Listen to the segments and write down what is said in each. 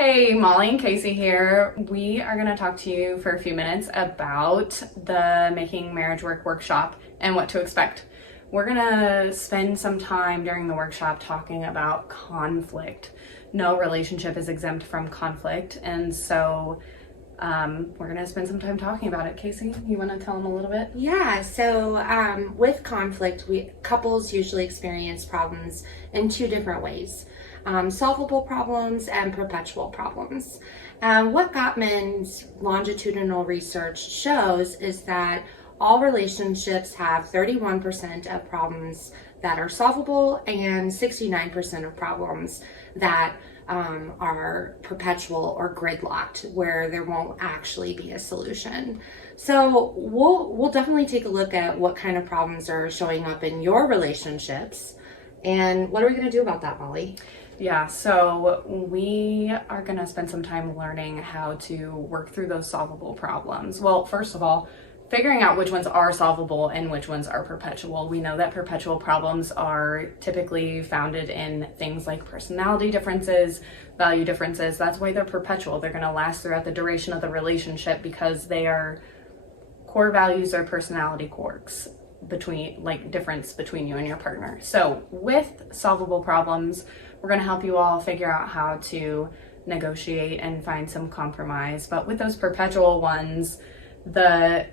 Hey, Molly and Kacie here. We are going to talk to you for a few minutes about the Making Marriage Work workshop and what to expect. We're going to spend some time during the workshop talking about conflict. No relationship is exempt from conflict, and so we're going to spend some time talking about it. Kacie, you want to tell them a little bit? Yeah, so with conflict, couples usually experience problems in two different ways. Solvable problems and perpetual problems. What Gottman's longitudinal research shows is that all relationships have 31% of problems that are solvable and 69% of problems that are perpetual or gridlocked, where there won't actually be a solution. So we'll definitely take a look at what kind of problems are showing up in your relationships, and what are we going to do about that, Molly? Yeah, so we are going to spend some time learning how to work through those solvable problems. Well, first of all, figuring out which ones are solvable and which ones are perpetual. We know that perpetual problems are typically founded in things like personality differences, value differences. That's why they're perpetual. They're going to last throughout the duration of the relationship because they are core values or personality quirks difference between you and your partner. So with solvable problems, we're going to help you all figure out how to negotiate and find some compromise. But with those perpetual ones, the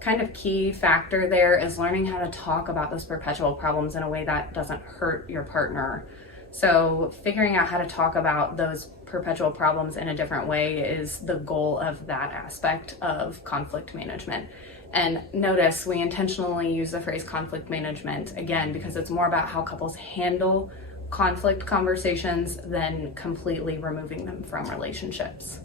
kind of key factor there is learning how to talk about those perpetual problems in a way that doesn't hurt your partner. So figuring out how to talk about those perpetual problems in a different way is the goal of that aspect of conflict management. And notice we intentionally use the phrase conflict management, again, because it's more about how couples handle conflict conversations than completely removing them from relationships.